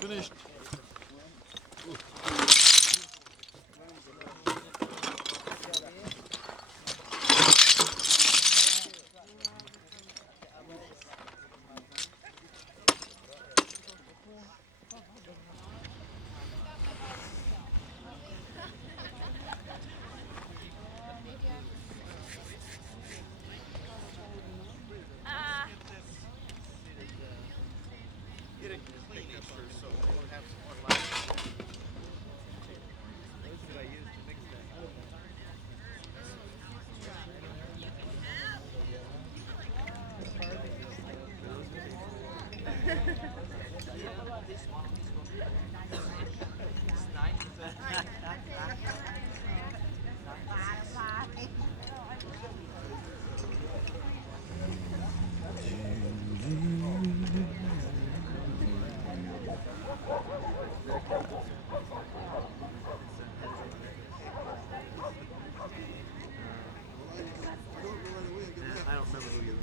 Finished. I don't remember who you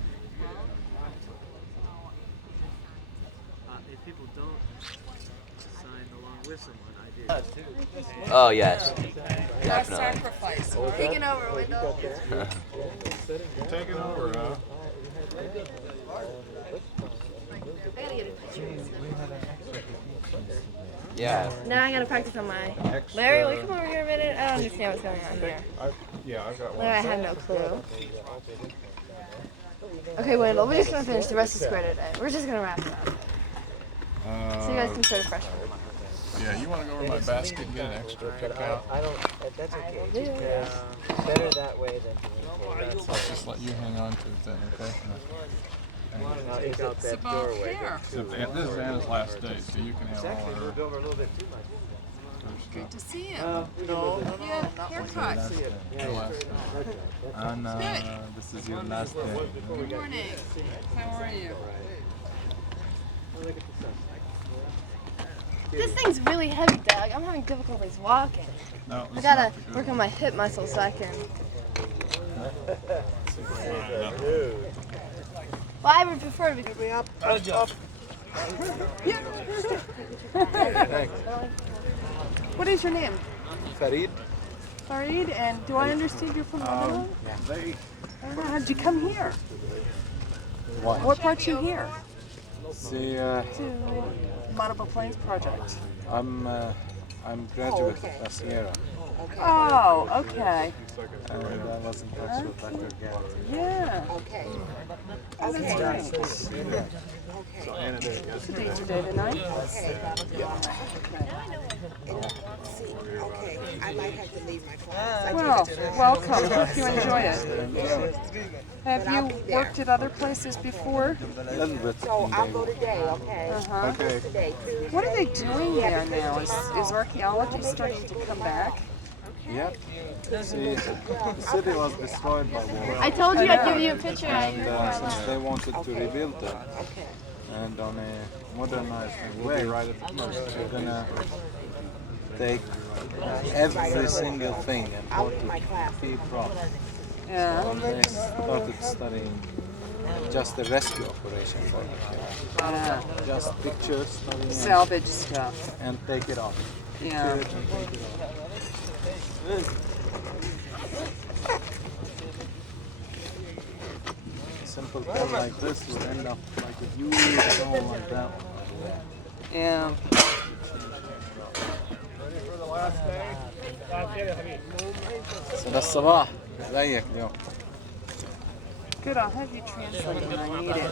if people don't sign along with someone, I did. Oh, yes. That's Definitely. sacrifice. Taking over, Wendell. Taking over, huh? I gotta get a picture. Yeah. Now I gotta practice on my. Larry, will you come over here a minute? I don't understand what's going on here. Yeah, I've got one. Larry, I have no clue. Okay, Wendell, we're just gonna finish the rest of square today. We're just gonna wrap it up. So you guys can start a fresh one tomorrow. Yeah, you want to go over my basket and get an extra pick out? I don't, that's okay. Better that way than doing I'll just let you hang on to it then, okay? take out that doorway. So this is Anna's last day, so you can have all Actually, her moved over a little bit too much. stuff. Good to see you. No, Yeah, haircut. Anna, this is your last day. Good morning. How are you? This thing's really heavy, Doug. I'm having difficulties walking. No, I gotta work on my hip muscles so I can. Well, I would prefer to be up. What is your name? Farid? Farid, and do I understand you're from Madaba? How'd you come here? Why? What brought you here? See, To Madaba Plains Project. I'm graduate of La Sierra, Oh, okay. and I was in touch with Dr. Gant. Yeah. Okay. Oh, that's great. So Anna did it yesterday. Today's today tonight? Okay. I might have to leave my class. Well, welcome. Hope you enjoy it. Have you worked at other places before? A little bit. So I'll go today, okay? Uh-huh. Okay. Today, too. What are they doing there now? Is archaeology starting to come back? Yep. See, the city was destroyed by war, I told you I'd give you a picture. and since they wanted to rebuild it, and on a modernized way, they're gonna take every single thing and I'll go leave my to class. key prop. Yeah. And they started studying just a rescue operation for it. Just pictures, studying, Salvage stuff. and take it off. Yeah. And take it off. Simple thing like this would end up like a huge stone like that one. Yeah. سنة الصباح ازيك اليوم؟ Good, I'll have you translate when I need it.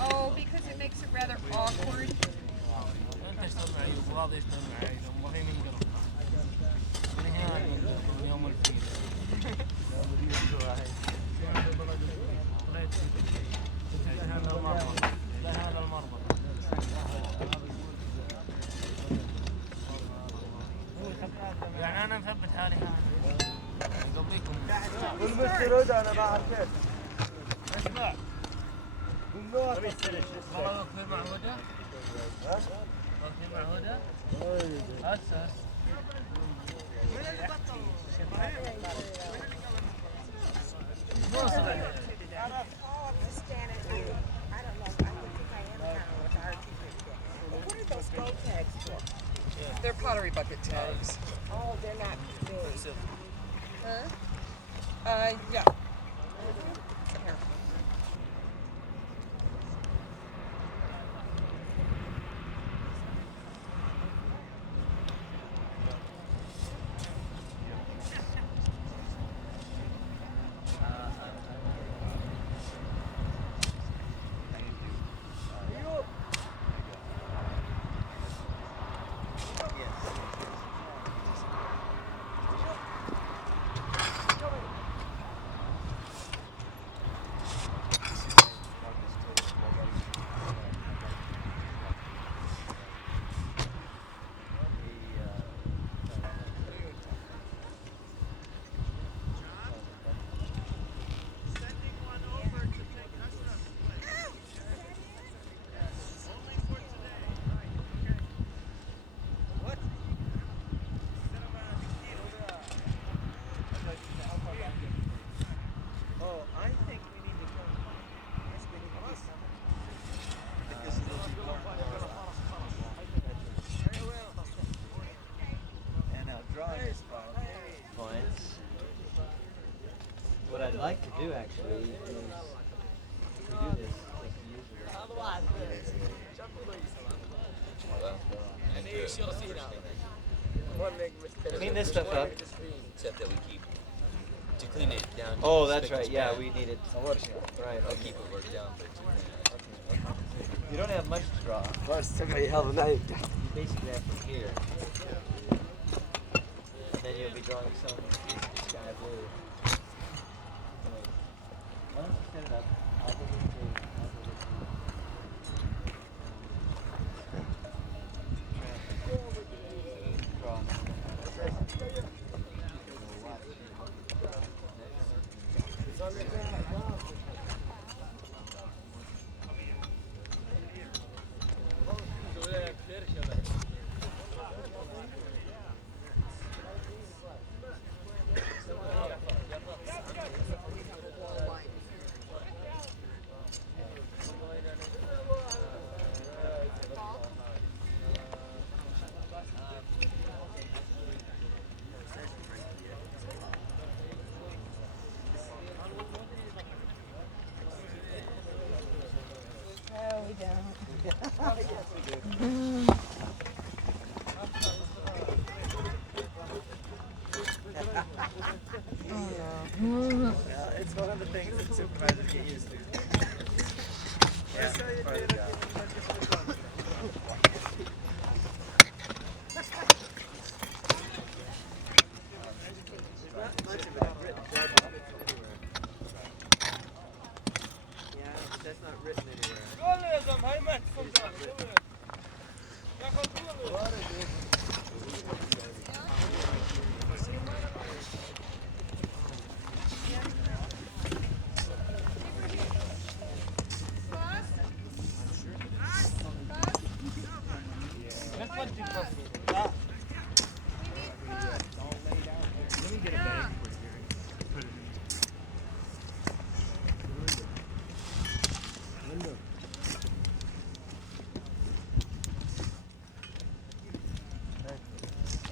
Oh, because it makes it rather awkward. يعني انا مثبت حالي هنا قبليكم والمسترود انا بعرف كيف. اسمع Let me finish this. What are those gold tags for? They're pottery bucket tags. Oh, they're not big. Yeah. Oh, I think we need to come. This is a little bit more. And now drawing points. What I'd like to do actually is to do this like usually. Clean this stuff up. Except that we keep to clean it down. Oh, that's right. Yeah, we need it. Right. I'll keep it worked down, but You don't have much to draw. Still got a hell of a night. You basically have from here. And then you'll be drawing some sky blue. Why don't you set it up? I'll go with the it's one of the things that supervisors get used to. That's not written anywhere.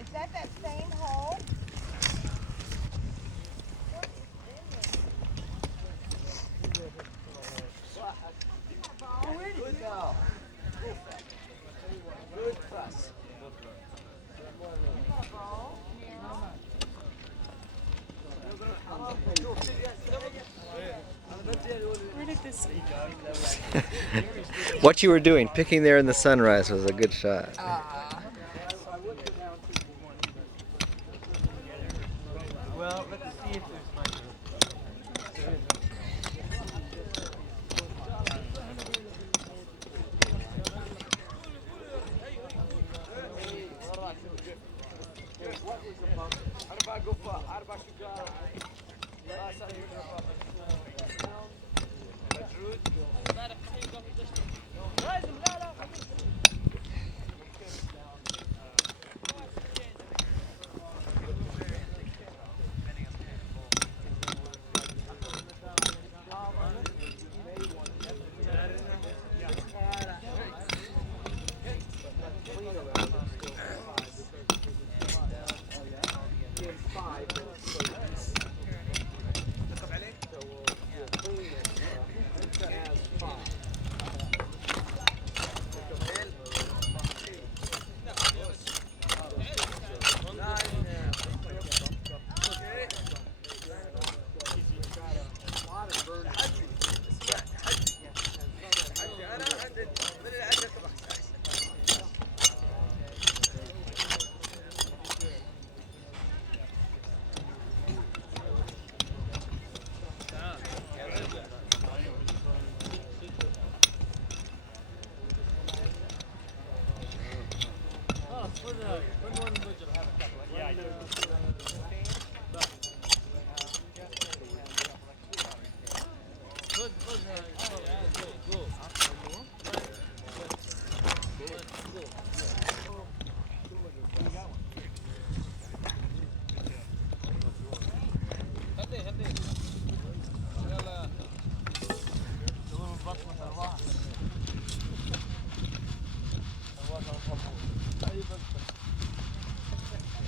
Is that same hole? Good go. Good press. Where did this? What you were doing, picking there in the sunrise, was a good shot. Well, let's see if there's much.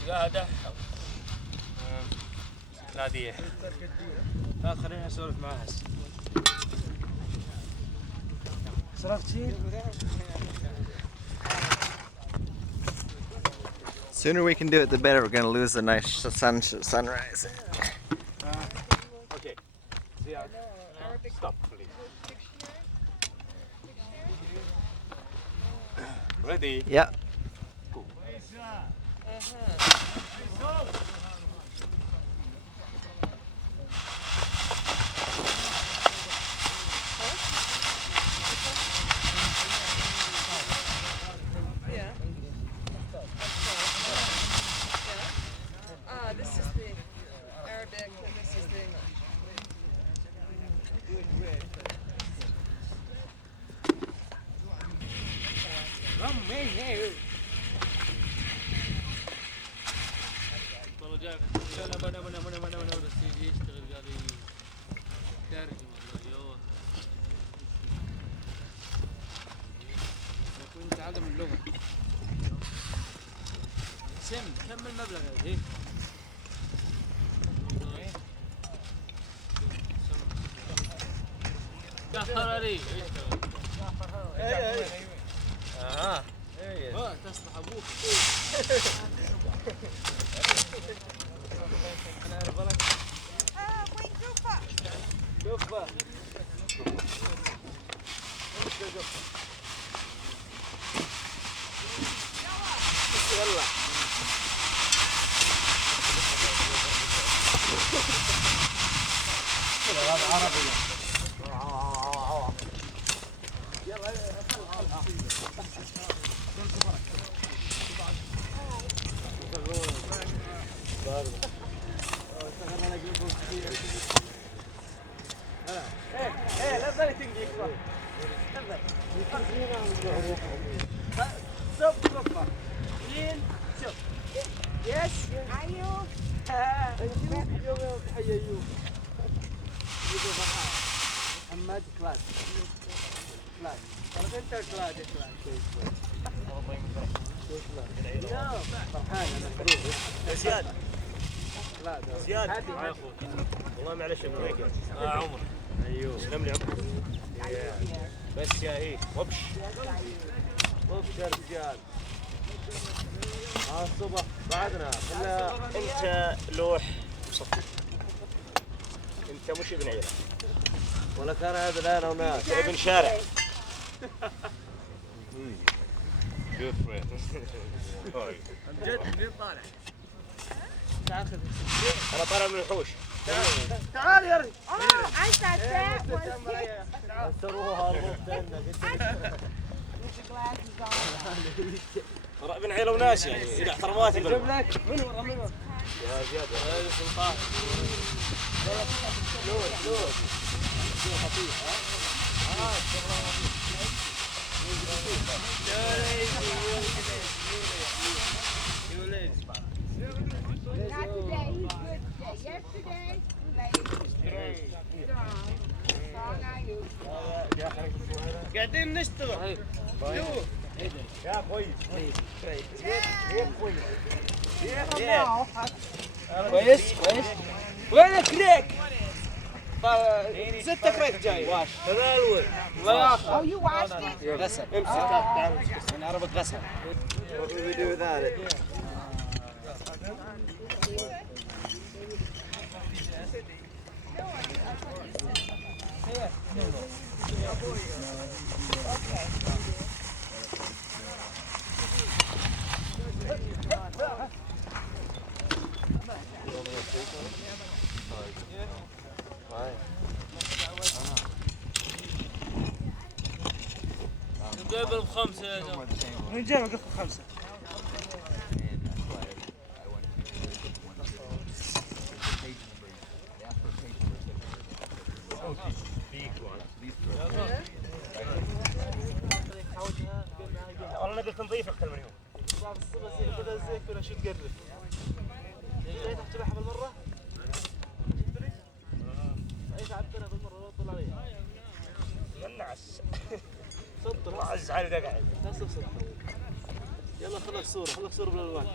قاعدة نادية. لا خلينا نسولف معها هسه. صرفت شيء؟ Sooner we can do it, the better. We're gonna lose the nice sunrise. Okay. Stop, please. Ready? Yeah. This is the Arabic and this is the English. والله جاي بنا بس يجي يشتغل قال يترجم والله يوه يكون يتعلم اللغة. سم كم المبلغ هذه؟ قهر لي اها. تصلح ابوك. وين جوفة؟ شوفها. يلا. هذا عربي. لا تبالي تنقي شوف شوفها. شوف. يس. أيوه. ايوه تحية ايوب. محمد كلاس. كلاس. طلب انت كلاس فرحان انا فريق. زياد لا زياد والله معلش ابوك عمر. ايوه سلم لي عمر بس يا ايه وبش يا رجال. الصبح بعدنا خلنا انت لوح صفي انت مش ابن عيله ولا كان هذا الان هناك ابن شارع جود فريند جد منين طالع؟ انا طالع من الحوش تعال يا رجل. I thought that was سروها الغوطين ترى ابن عيله وناس يعني اذا احترماتي جيب لك من ورا يا زياد يا سلطان لوز not today. He's good today. Yesterday, late. Strong. Strong I knew. قاعدين نشتغل. يا كويس كويس كويس. وينك كريك؟ 6 كريك جاي. هذا الولد. الله ياخذ. Oh, you watched it? غسل. امسك. انا عربك غسل. What do we do without it? قبل بخمسة يا زلمة. من جاي وقف 5. بيك والله قلت نضيف اكثر من يوم. زي كذا زيك ولا شو تقرب؟ جاي تحت بحر بالمره؟ اي تعبنا بالمره وطل عليها. منعس. صدق الله عز على ده قاعد. صدق. يلا خلك صوره بالالوان.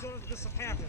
شلون قصة حياتك؟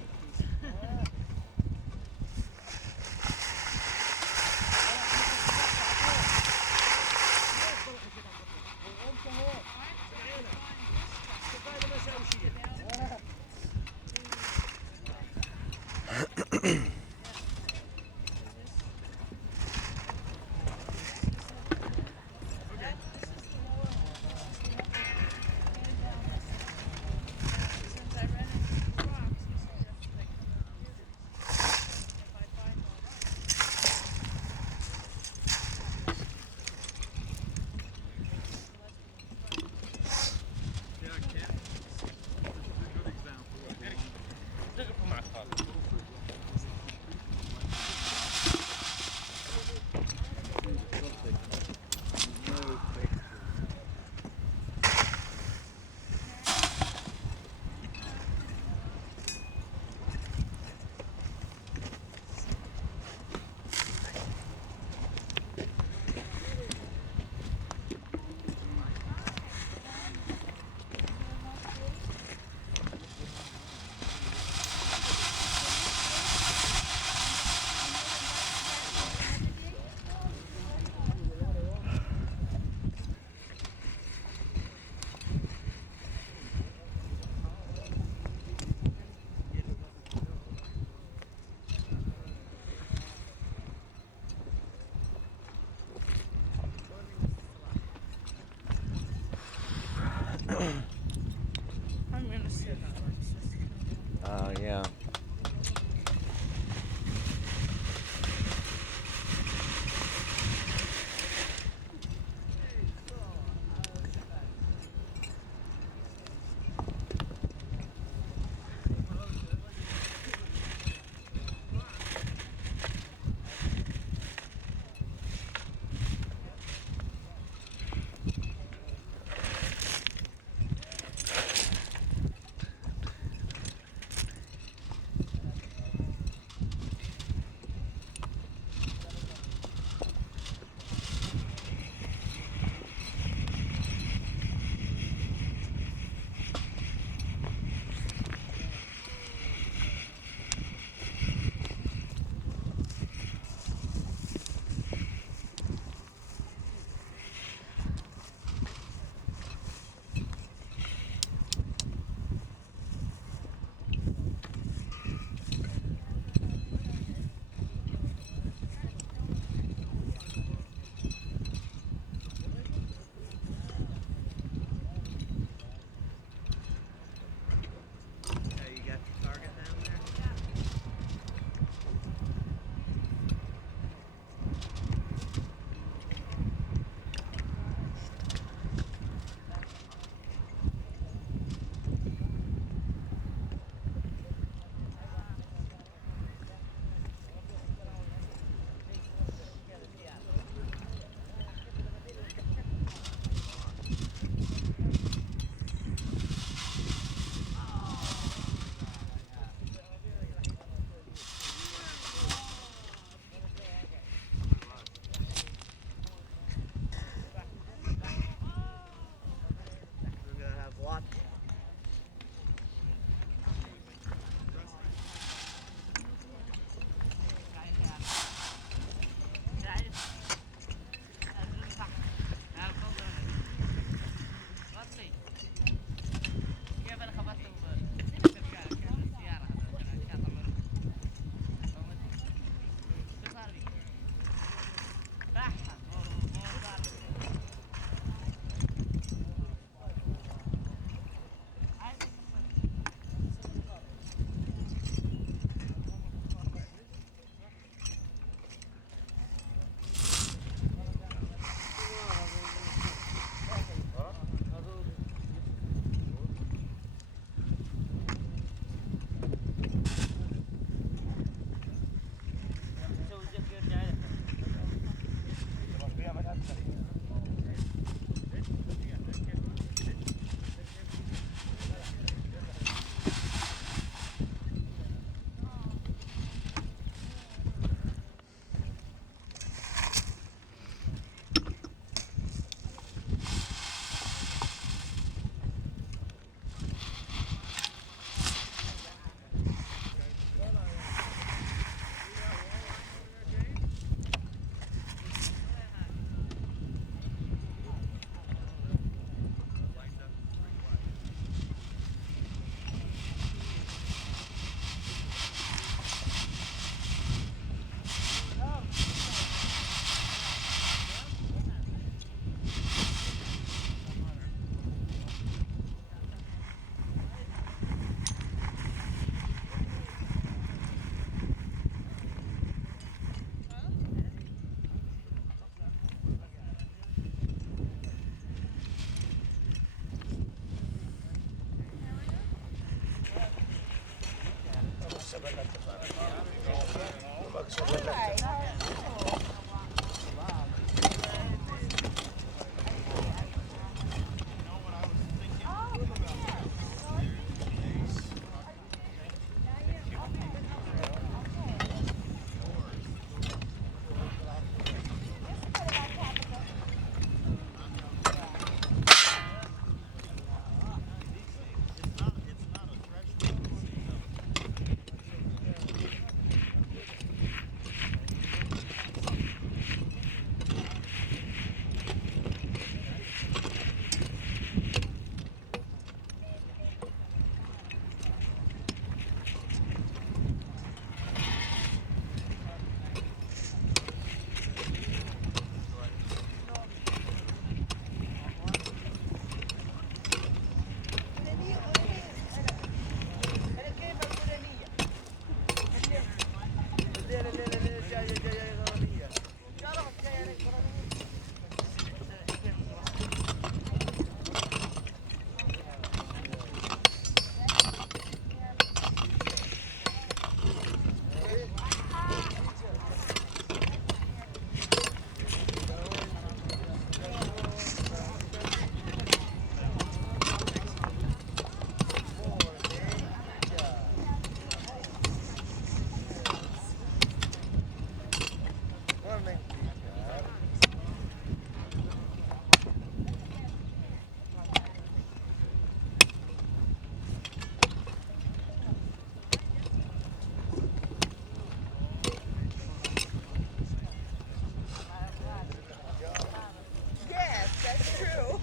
Yes, that's true.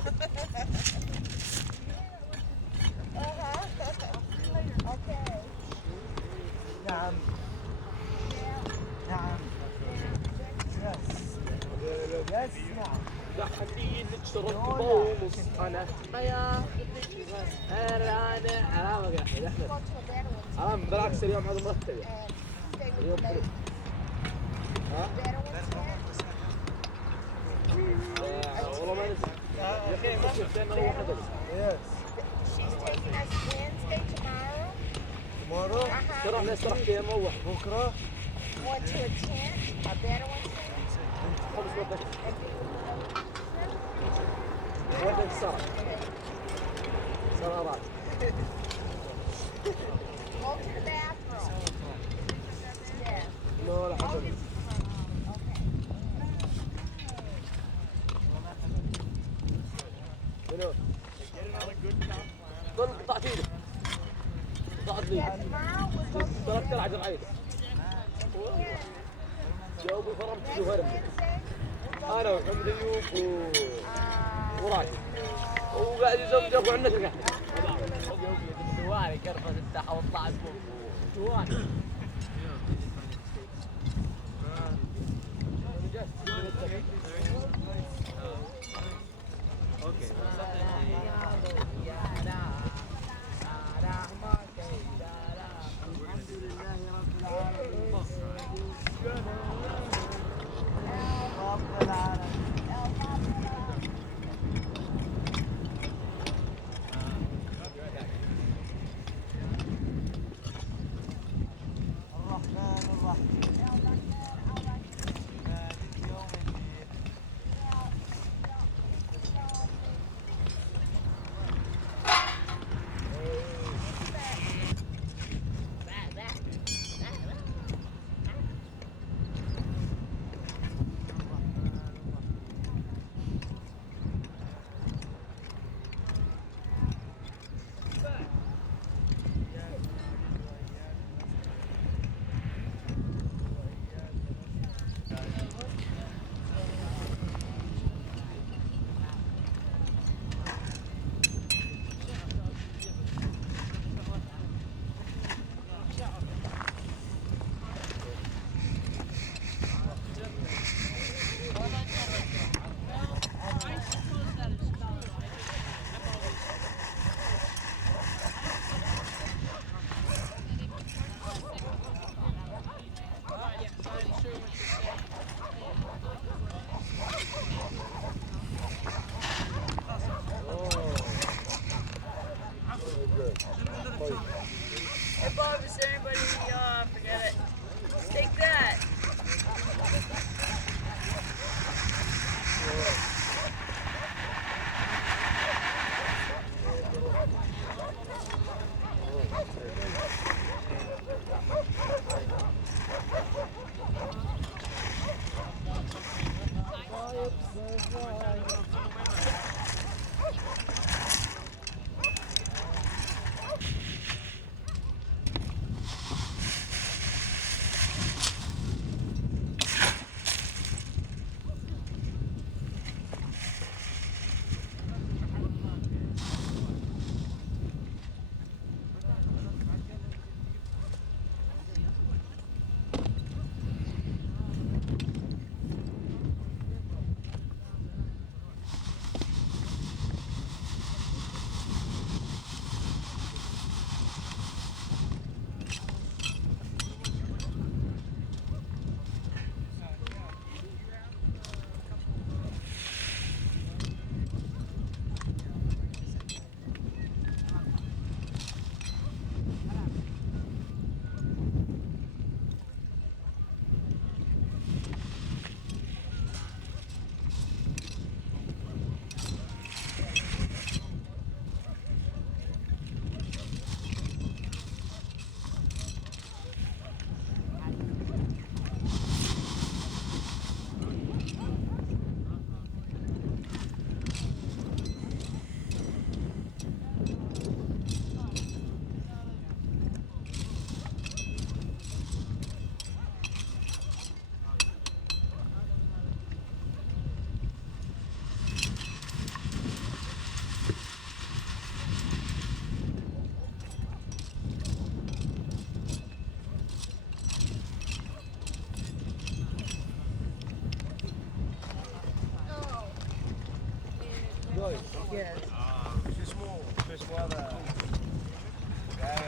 Okay. لا خليه اللي اشتركت بومس انا يا انا حرام يا احمد حرام بالعكس اليوم هذا مرتب اليوم حلو ها والله ما نزل يا اخي مش انا هو حدث She's taking us Wednesday tomorrow. تروح نسرح فيها موح بكره Going to a tent, a Bedouin tent. خمس وقت وين السرح سرارات Go to the bathroom. Yes. لا لا حدث منو قل قطعت ايدك قطعت لي Yeah, tomorrow we're going to تركت العجل عيد جاوبي فرمت وهرب Wednesday. انا وحمد ايوب وراشد وقاعد يزمجر وعندنا تلقى دواري كرفة التحة وطلع اسمه دواري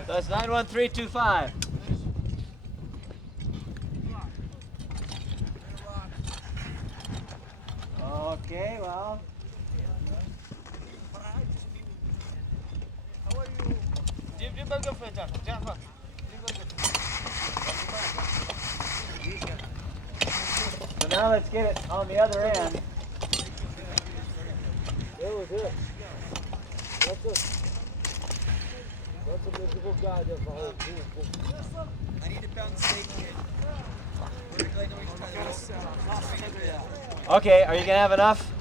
That's 91325. Okay, well. So now let's get it on the other end. I need to pound the steak, kid. Okay, are you gonna have enough?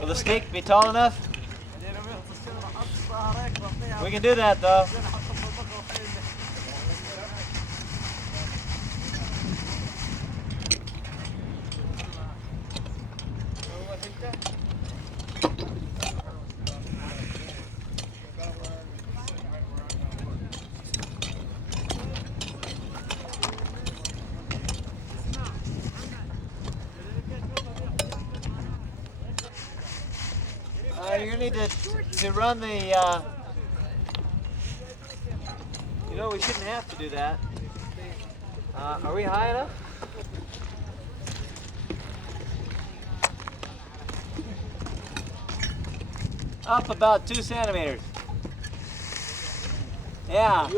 Will the steak be tall enough? We can do that though. You're gonna need to run the, you know, we shouldn't have to do that. Are we high enough? Up about 2 centimeters. Yeah.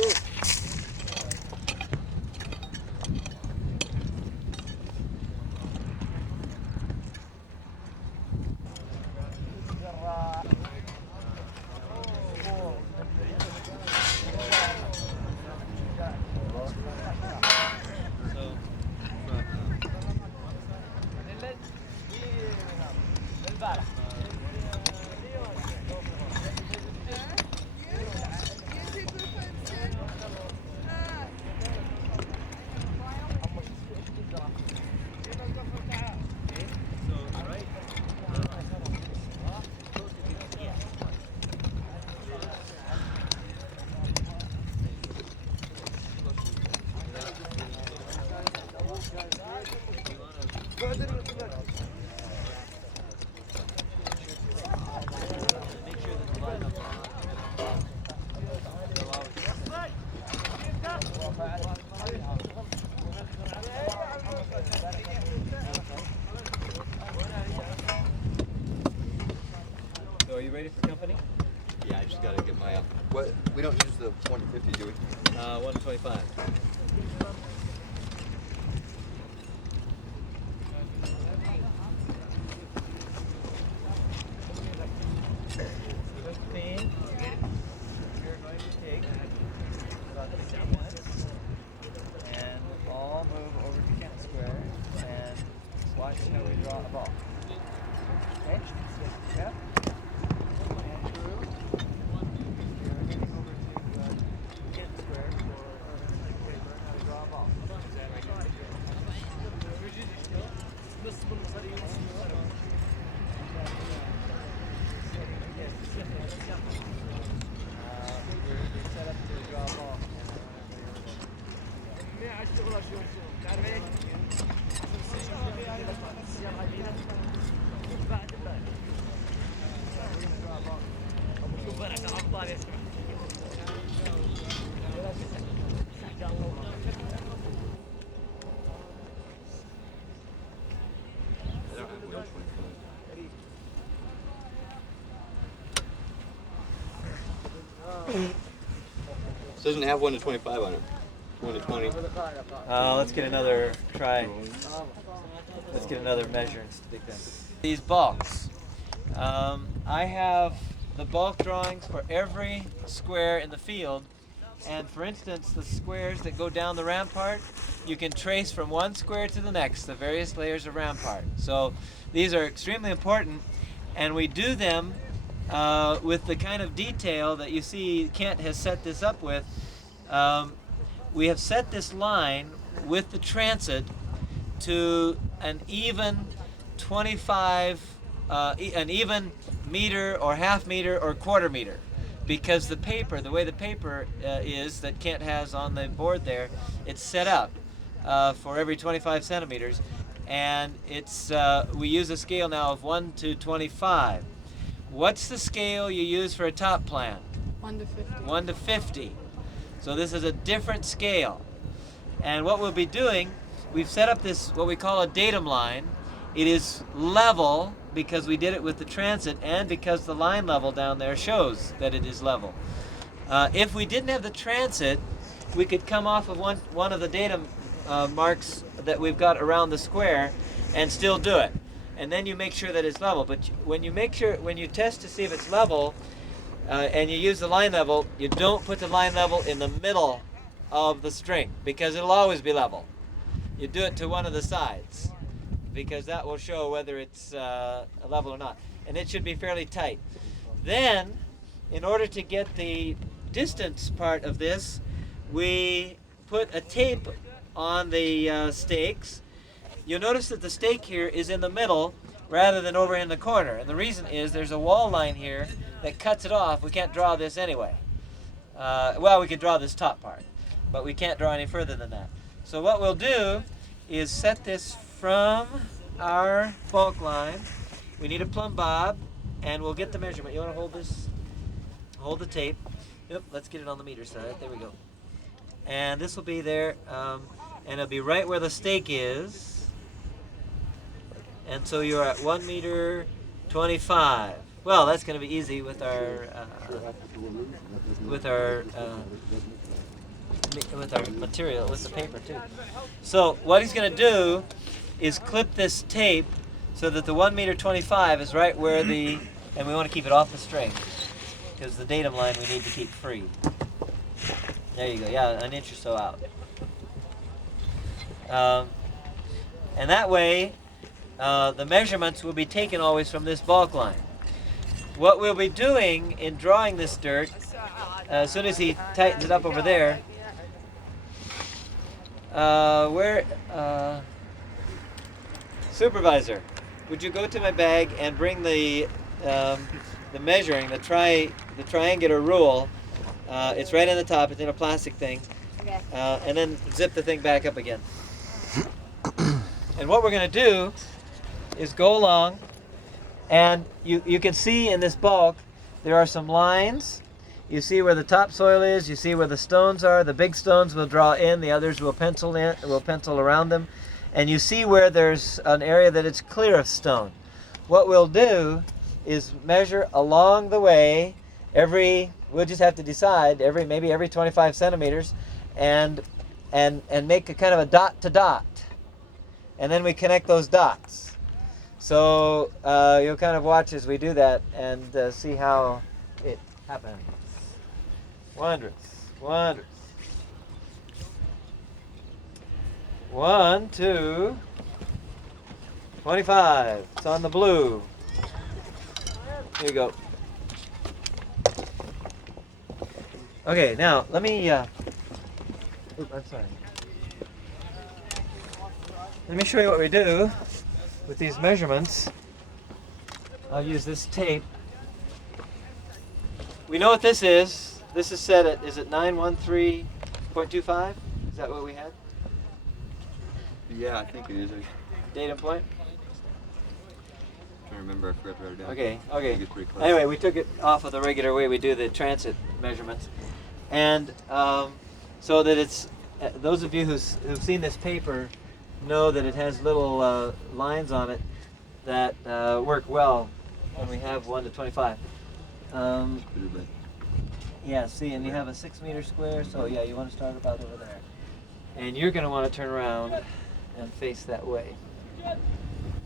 So are you ready for company? Yeah, I just gotta get my. What? We don't use the 150, do we? 125. You're going to take about the sequence and all move over to Kent Square and watch how we draw a ball. Okay? Yep. And through. You're heading over to Kent Square for learn how to draw a ball. Is that right? You're set up to draw a ball. It doesn't have 1 to 25 on it. 1 to 20. Let's get another try. Let's get another measure and stick them. These balks. I have the bulk drawings for every square in the field. And for instance, the squares that go down the rampart, you can trace from one square to the next, the various layers of rampart. So these are extremely important, and we do them with the kind of detail that you see Kent has set this up with. We have set this line with the transit to an even 25, an even meter or half meter or quarter meter, because the paper, the way the paper is that Kent has on the board there, it's set up for every 25 centimeters, and it's we use a scale now of 1 to 25. What's the scale you use for a top plan? 1 to 50. 1 to 50. So this is a different scale. And what we'll be doing, we've set up this, what we call a datum line. It is level because we did it with the transit and because the line level down there shows that it is level. If we didn't have the transit, we could come off of one of the datum marks that we've got around the square and still do it. And then you make sure that it's level. But when you test to see if it's level, and you use the line level, you don't put the line level in the middle of the string because it'll always be level. You do it to one of the sides because that will show whether it's level or not. And it should be fairly tight. Then, in order to get the distance part of this, we put a tape on the stakes. You'll notice that the stake here is in the middle rather than over in the corner. And the reason is there's a wall line here that cuts it off. We can't draw this anyway. Well, we could draw this top part, but we can't draw any further than that. So what we'll do is set this from our bulk line. We need a plumb bob, and we'll get the measurement. You want to hold this? Hold the tape. Yep, let's get it on the meter side. There we go. And this will be there, and it'll be right where the stake is. And so you're at 1 meter 25. Well, that's going to be easy with our material, with the paper too. So what he's going to do is clip this tape so that the 1 meter 25 is right where and we want to keep it off the string because the datum line we need to keep free. There you go. Yeah, an inch or so out. And that way, the measurements will be taken always from this bulk line. What we'll be doing in drawing this dirt, as soon as he tightens it up over there, supervisor, would you go to my bag and bring the measuring, the triangular rule? It's right on the top. It's in a plastic thing, Okay. and then zip the thing back up again. And what we're going to do is go along, and you can see in this bulk there are some lines. You see where the topsoil is. You see where the stones are. The big stones will draw in. The others will pencil in. Will pencil around them. And you see where there's an area that it's clear of stone. What we'll do is measure along the way. We'll just have to decide maybe every 25 centimeters, and make a kind of a dot to dot, and then we connect those dots. So you'll kind of watch as we do that and see how it happens. Wondrous. 1, 2, 25. It's on the blue. Here you go. Okay, now let me. I'm sorry. Let me show you what we do with these measurements. I'll use this tape. We know what this is. This is set at, is it 913.25? Is that what we had? Yeah, I think it is. Datum point? I'm trying to remember. I forgot to write it down. Okay. I think it's pretty close. Anyway, we took it off of the regular way we do the transit measurements. And so that it's, those of you who've seen this paper know that it has little lines on it that work well when we have 1 to 25. Yeah, see, and you have a 6 meter square, so yeah, you want to start about over there. And you're going to want to turn around and face that way.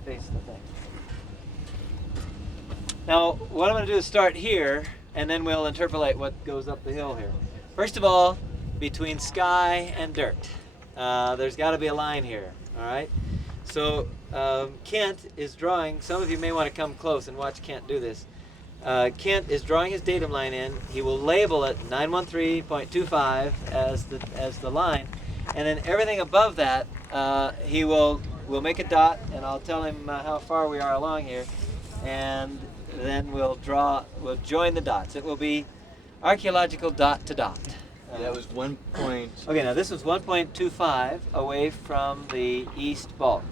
Face the thing. Now, what I'm going to do is start here, and then we'll interpolate what goes up the hill here. First of all, between sky and dirt, there's got to be a line here, all right? So Kent is drawing, some of you may want to come close and watch Kent do this. Kent is drawing his datum line in. He will label it 913.25 as the line, and then everything above that, we'll make a dot, and I'll tell him how far we are along here, and then we'll join the dots. It will be archaeological dot to dot. That was 1 point. Okay, now this was 1.25 away from the east bulk.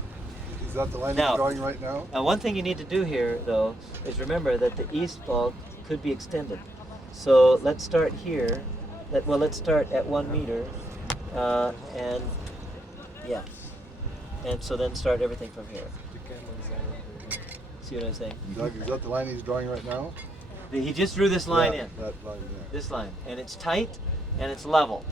Is that the line Now, he's drawing right now? One thing you need to do here, though, is remember that the east bulk could be extended. So let's start here. Let's start at 1 meter, and yeah, and so then start everything from here. See what I'm saying? Doug, is that the line he's drawing right now? He just drew this line Yeah, in. that line there. This line, and it's tight, and it's level.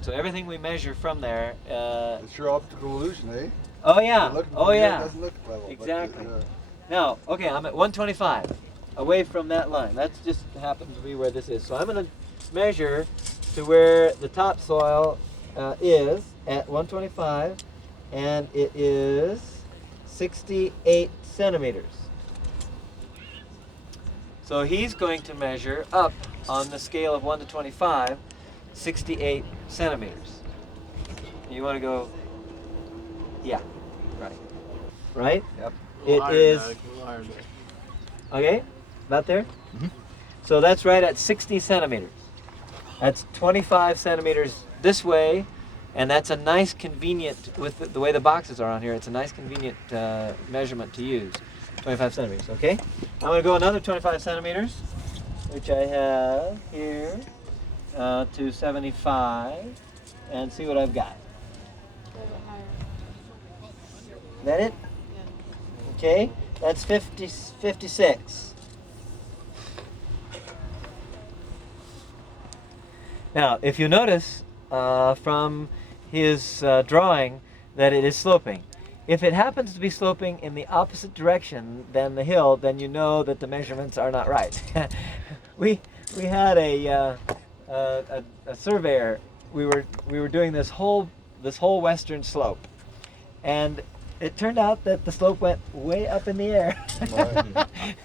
So everything we measure from there. It's your optical illusion, eh? Oh yeah. Looking Oh from here, yeah. It doesn't look level. Exactly. But, Now, okay, I'm at 125, away from that line. That's just happens to be where this is. So I'm going to measure to where the topsoil is at 125, and it is 68 centimeters. So he's going to measure up on the scale of 1 to 25, 68 centimeters. You want to go, yeah, right. Right? Yep. It is, okay, about there? Mm-hmm. So that's right at 60 centimeters. That's 25 centimeters this way, and that's a nice convenient, with the way the boxes are on here, it's a nice convenient measurement to use. 25 centimeters, okay? I'm going to go another 25 centimeters, which I have here, to 75, and see what I've got. Is that it? Okay, that's 56. Now, if you notice from his drawing that it is sloping, if it happens to be sloping in the opposite direction than the hill, then you know that the measurements are not right. we had a surveyor. We were doing this whole western slope, and it turned out that the slope went way up in the air.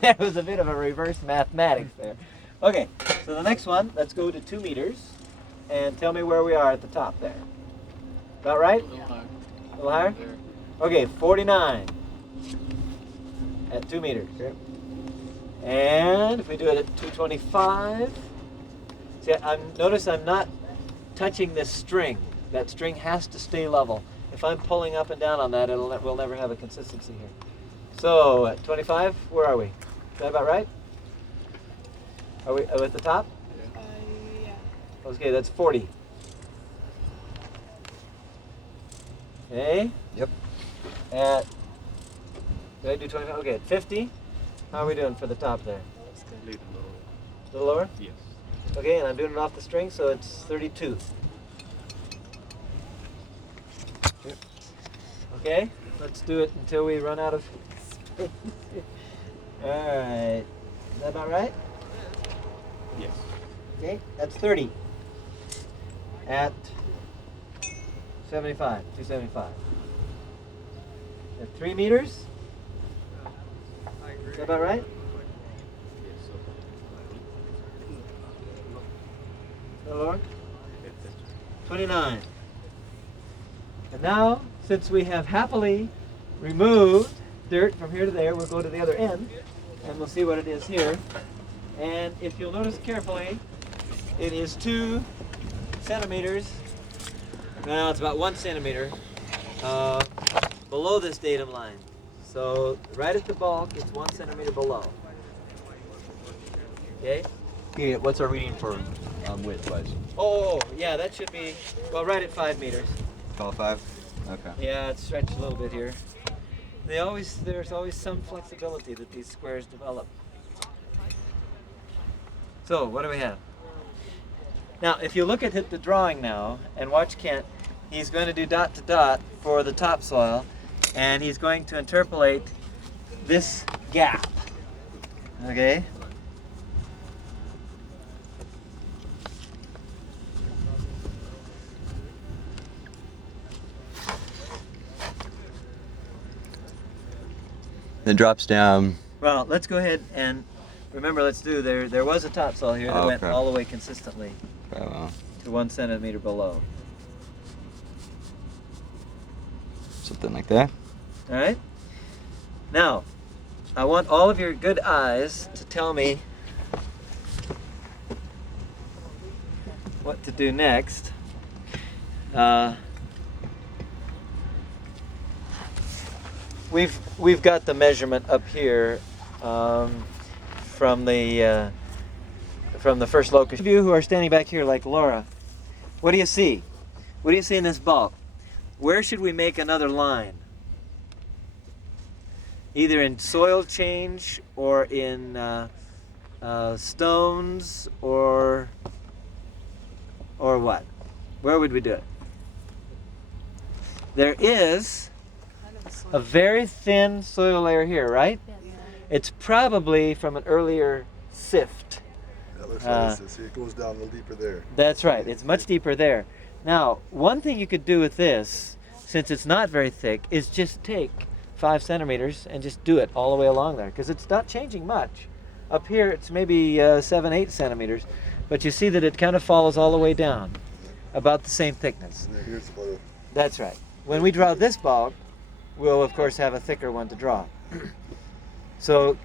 There was a bit of a reverse mathematics there. Okay, so the next one, let's go to 2 meters, and tell me where we are at the top there. About right? A little higher? Okay, 49 at 2 meters. Okay. And if we do it at 225, see, notice I'm not touching this string. That string has to stay level. If I'm pulling up and down on that, we'll never have a consistency here. So at 25, where are we? Is that about right? Are we at the top? Yeah. Okay, that's 40. Okay. Yep. At, did I do 25? Okay, at 50, how are we doing for the top there? A little lower? Yes. Okay, and I'm doing it off the string, so it's 32. Okay, let's do it until we run out of space. All right, is that about right? Yes. Okay, that's 30 at 75, 275. At 3 meters? Is that about right? A little lower? 29. And now, since we have happily removed dirt from here to there, we'll go to the other end and we'll see what it is here. And if you'll notice carefully, it is 2 centimeters. Well, it's about 1 centimeter below this datum line. So right at the bulk, it's 1 centimeter below. Okay? Yeah, what's our reading for width-wise? Oh, yeah, that should be, well, right at 5 meters. All 5? Okay. Yeah, it's stretched a little bit here. There's always some flexibility that these squares develop. So, what do we have? Now, if you look at the drawing now, and watch Kent, he's going to do dot to dot for the topsoil, and he's going to interpolate this gap. Okay? Then drops down. Well, let's go ahead and remember, there was a topsoil here that went okay. all the way consistently Oh, well. to 1 centimeter below. Something like that. All right? Now, I want all of your good eyes to tell me what to do next. we've got the measurement up here from the first locus. You who are standing back here, like Laura, what do you see? What do you see in this bulk? Where should we make another line? Either in soil change or in stones or what? Where would we do it? There is a very thin soil layer here, right? It's probably from an earlier sift. That looks like this. See, it goes down a little deeper there. That's right. It's much deeper there. Now, one thing you could do with this, since it's not very thick, is just take 5 centimeters and just do it all the way along there, because it's not changing much. Up here, it's maybe 7, 8 centimeters, but you see that it kind of follows all the way down, about the same thickness. And then here's about a, That's right. When we draw this bulk, we'll of course have a thicker one to draw. So,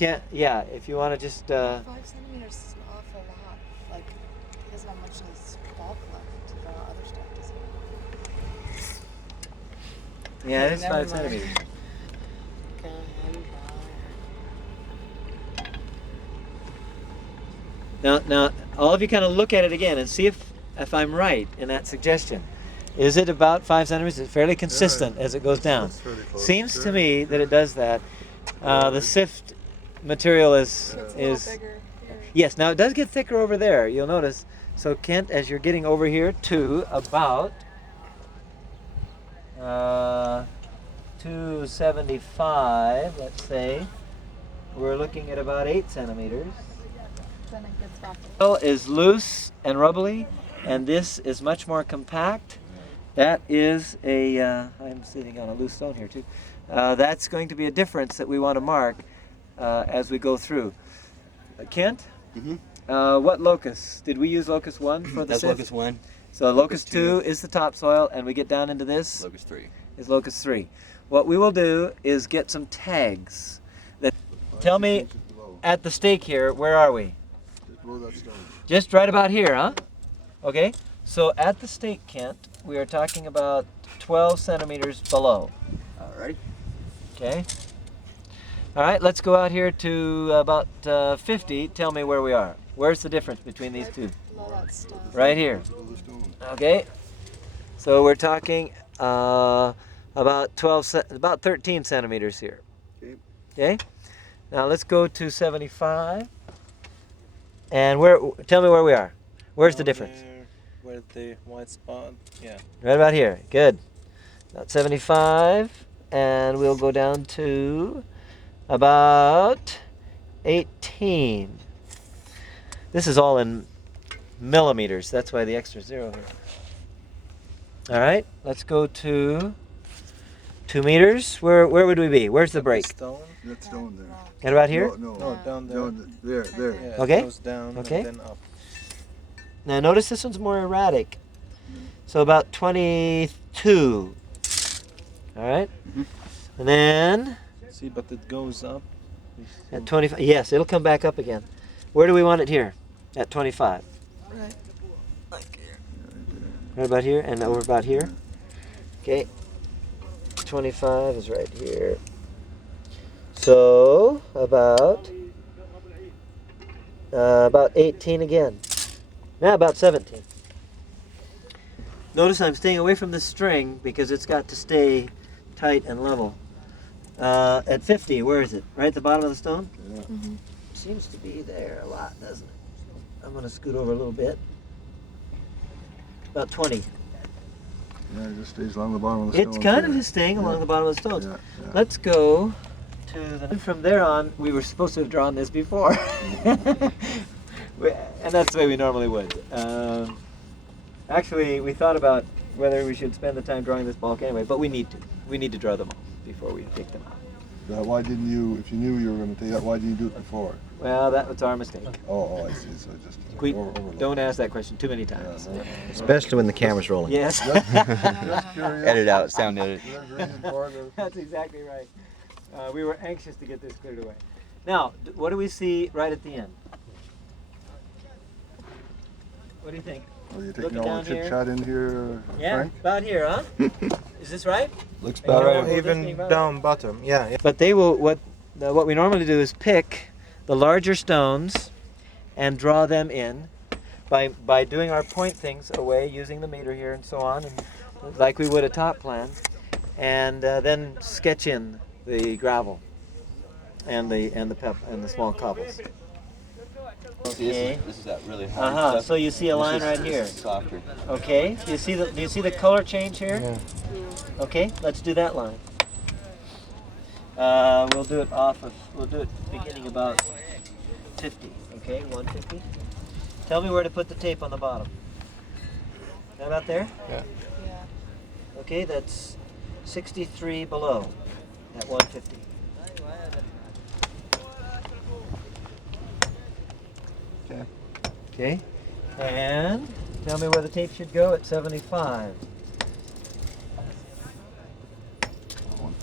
if you want to just 5 centimeters is an awful lot. Like, he doesn't have much of his bulk left to draw other stuff, does he? yeah, it's 5 centimeters. Now, all of you kind of look at it again and see if I'm right in that suggestion. Is it about 5 centimeters? Is it fairly consistent as it goes down? that's fairly close. Seems to me that it does that. The sift material is It's a little bigger here. yes. Now it does get thicker over there. You'll notice. So Kent, as you're getting over here to about 275, let's say, we're looking at about 8 centimeters. Then it gets back to Soil is loose and rubbly, and this is much more compact. That is I'm sitting on a loose stone here too. That's going to be a difference that we want to mark as we go through. Kent? What locus? Did we use locus 1 for the That's sift? locus 1. So locus 2 is the topsoil, and we get down into this Locus 3. is locus 3. What we will do is get some tags. That tell me, at the stake here, where are we? just below that stone. Just right about here, huh? Okay, so at the stake, Kent, we are talking about 12 centimeters below. Alrighty. Okay. All right, let's go out here to about 50. Tell me where we are. Where's the difference between these two? below that stuff. Right here. Below the stone. Okay. So we're talking about 13 centimeters here. Okay. Okay. Now let's go to 75. And tell me where we are. Where's the difference? Where the white spot? Yeah. Right about here. Good. About 75. And we'll go down to about 18. This is all in millimeters. That's why the extra 0 here. All right. Let's go to 2 meters. Where would we be? Where's the break? Stone? That stone there. Right about here? No, No, down there. no, there. Yeah, Okay. It goes down Okay. and then up. Now notice this one's more erratic. So about 22. All right. And then See, but it goes up. at 25, yes, it'll come back up again. Where do we want it here? At 25. Right. Right about here and over about here. Okay. 25 is right here. So about 18 again. Now about 17. Notice I'm staying away from the string because it's got to stay tight and level. At 50, where is it? Right at the bottom of the stone? Yeah. Seems to be there a lot, doesn't it? I'm going to scoot over a little bit. About 20. Yeah, it just stays along the bottom of the stone. It's kind of just staying along the bottom of the stones. Yeah, yeah. Let's go to the... From there on, we were supposed to have drawn this before. And that's the way we normally would. Actually, we thought about whether we should spend the time drawing this bulk anyway, but we need to. We need to draw them all before we take them out. Why didn't you, if you knew you were going to take that, why didn't you do it before? Well, that was our mistake. Oh, I see. So just We overload. don't ask that question too many times. Especially when the camera's rolling. Yes. Just curious. Edit out, sound edit. There's a reason for it. That's exactly right. We were anxious to get this cleared away. Now, what do we see right at the end? What do you think? Are you Looking taking all down the chit here. chat in here, Yeah, Frank? about here, huh? Is Is this right? Looks better. better. This Even thing better? down bottom. Yeah. But they will. What we normally do is pick the larger stones and draw them in by doing our point things away using the meter here and so on, and like we would a top plan, and then sketch in the gravel and the small cobbles. Okay. This is that really hard stuff. So you see a line right This here. is softer. Okay. Do you see the color change here? Yeah. Okay. Let's do that line. We'll do it beginning about 50. Okay, 150. Tell me where to put the tape on the bottom. That about there? Yeah. Yeah. Okay, that's 63 below at 150. Okay. Okay, and tell me where the tape should go at 75.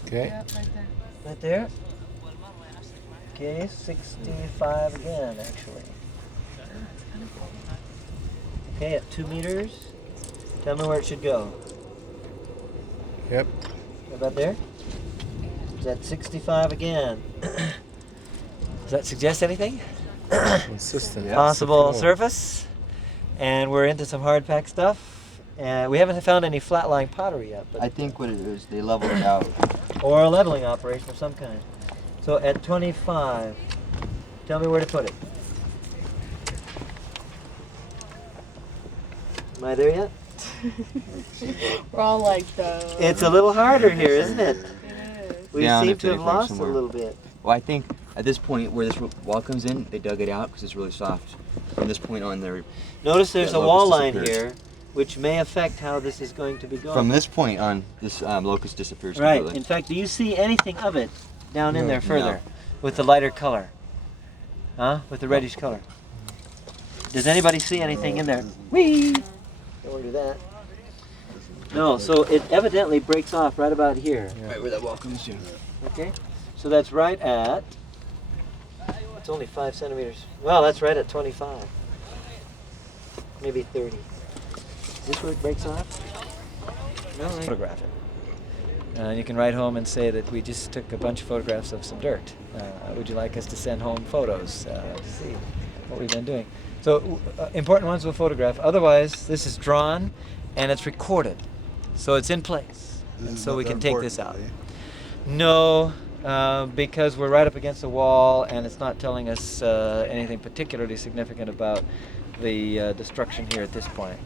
Okay. Yeah, right there. Right there? Okay, 65 again, actually. Okay, at 2 meters. Tell me where it should go. Yep. About there? Is that 65 again? Does that suggest anything? Consistent. Possible surface. And we're into some hard pack stuff. And we haven't found any flat-lying pottery yet. But I think what it is, they leveled it out. or a leveling operation of some kind. So at 25, tell me where to put it. Am I there yet? We're all like, It's a little harder here, isn't it? It is. We Down seem at to have 35 lost somewhere. a little bit. Well, I think at this point where this wall comes in, they dug it out because it's really soft. From this point on, there. Notice there's Yeah, a wall locust line disappears. here, which may affect how this is going to be going. From this point on, this locust disappears Right. completely. In fact, do you see anything of it down in No. there further with the lighter color? Huh? With the reddish color. Does anybody see anything in there? Whee! Don't want to do that. No, so it evidently breaks off right about here. Right where that wall comes to. Okay? So that's right at, it's only 5 centimeters. Well, that's right at 25. Maybe 30. Is this where it breaks off? No, photograph it. You can write home and say that we just took a bunch of photographs of some dirt. Would you like us to send home photos to see what we've been doing? So important ones we'll photograph. Otherwise, this is drawn and it's recorded. So it's in place. And so we can take this out. No, because we're right up against the wall and it's not telling us anything particularly significant about the destruction here at this point.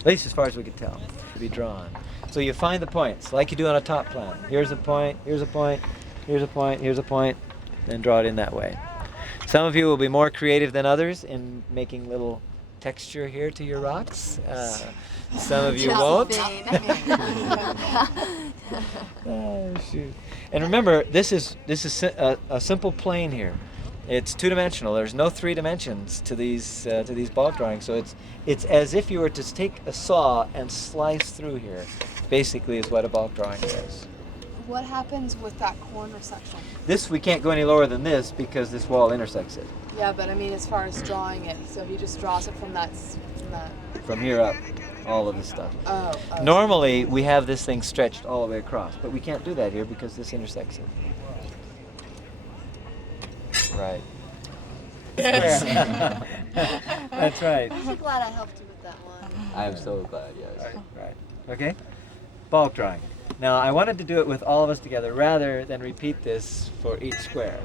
At least as far as we could tell. To be drawn. So you find the points, like you do on a top plan. Here's a point, here's a point, here's a point, here's a point, then draw it in that way. Some of you will be more creative than others in making little texture here to your rocks. Some of you won't. Oh, shoot. And remember, this is a simple plane here. It's two-dimensional. There's no 3 dimensions to these ball drawings. So it's as if you were to take a saw and slice through here. Basically, is what a bulk drawing is. What happens with that corner section? This we can't go any lower than this because this wall intersects it. Yeah, but I mean, as far as drawing it, so he just draws it from that. From here up, all of this stuff. Oh. Normally, we have this thing stretched all the way across, but we can't do that here because this intersects it. Right. That's right. I'm glad I helped you with that one. I am so glad, yes. Right. Okay. Bulk drawing. Now, I wanted to do it with all of us together rather than repeat this for each square.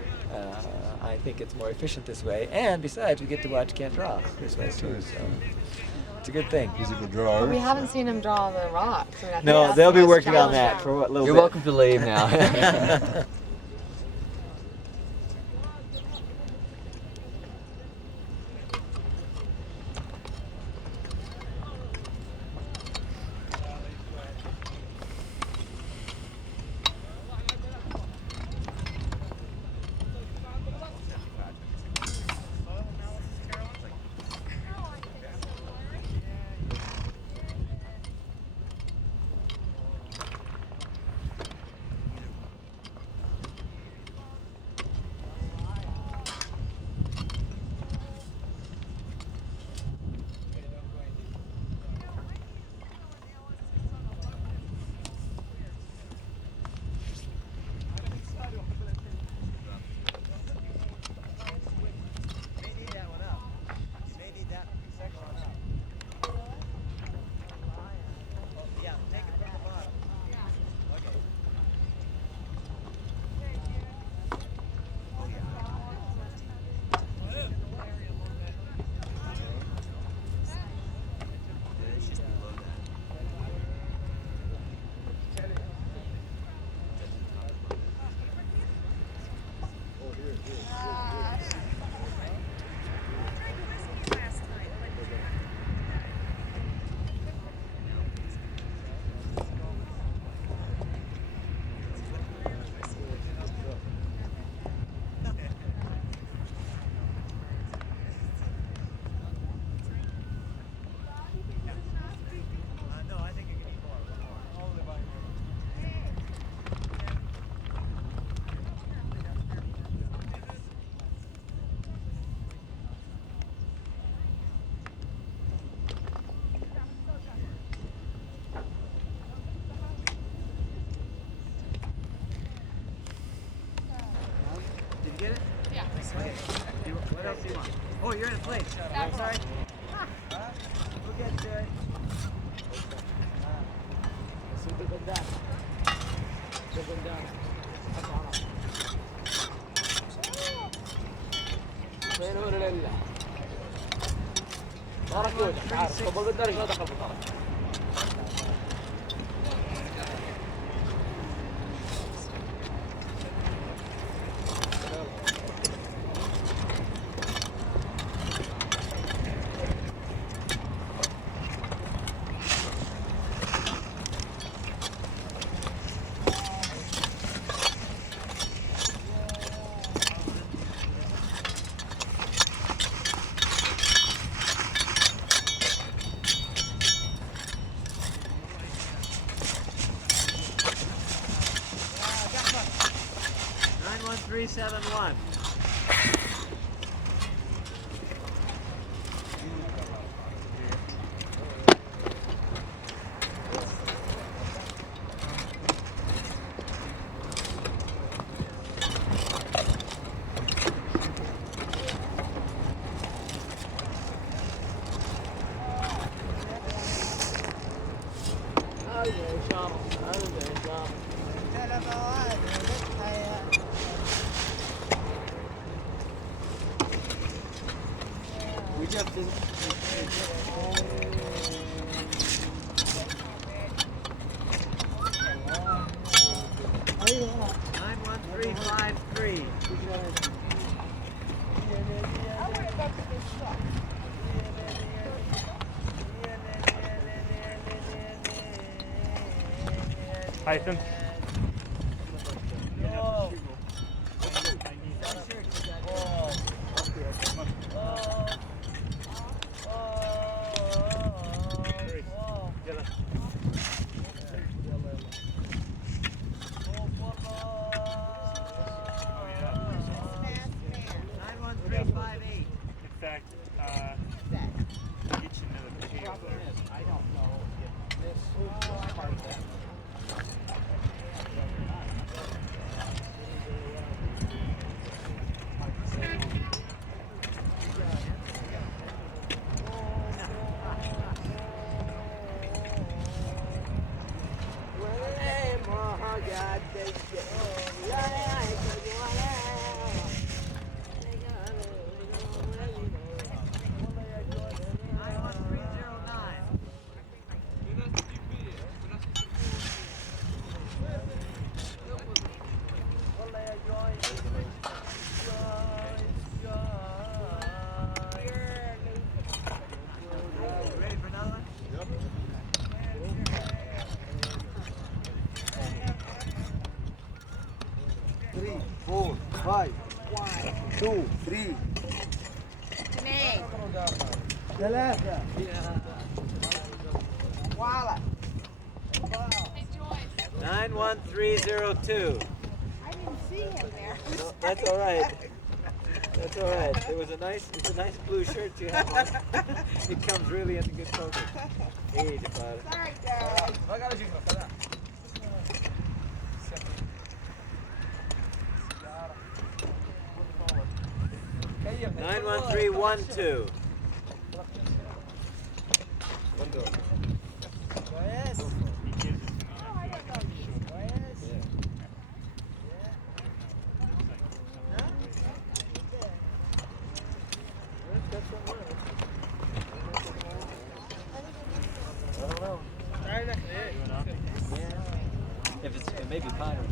I think it's more efficient this way, and besides, we get to watch Ken draw this way too. So it's a good thing. He's a good drawer. We haven't seen him draw the rocks. I mean, I think No, that's they'll the be most working on challenging. that for what little You're bit. welcome to leave now. What else do you want? Oh, you're in a plate. I'm sorry. We'll get to it. بارك يوجع عارف طب بالدرجة لا دخل بالطرف 91371. We just didn't. Nine one three five three. Python. In fact, get you another pay over there. I don't know if this is part of that. Ready for another one? Three, 4, 5, 2, 3. اثنين ثلاثة. وعلى 91302. I didn't see him there. No, that's all right. That's all right. It's a nice blue shirt you have on. It comes really into good focus. Hey, Jafar. Sorry, guys. 91312. If it's, it may be pottery.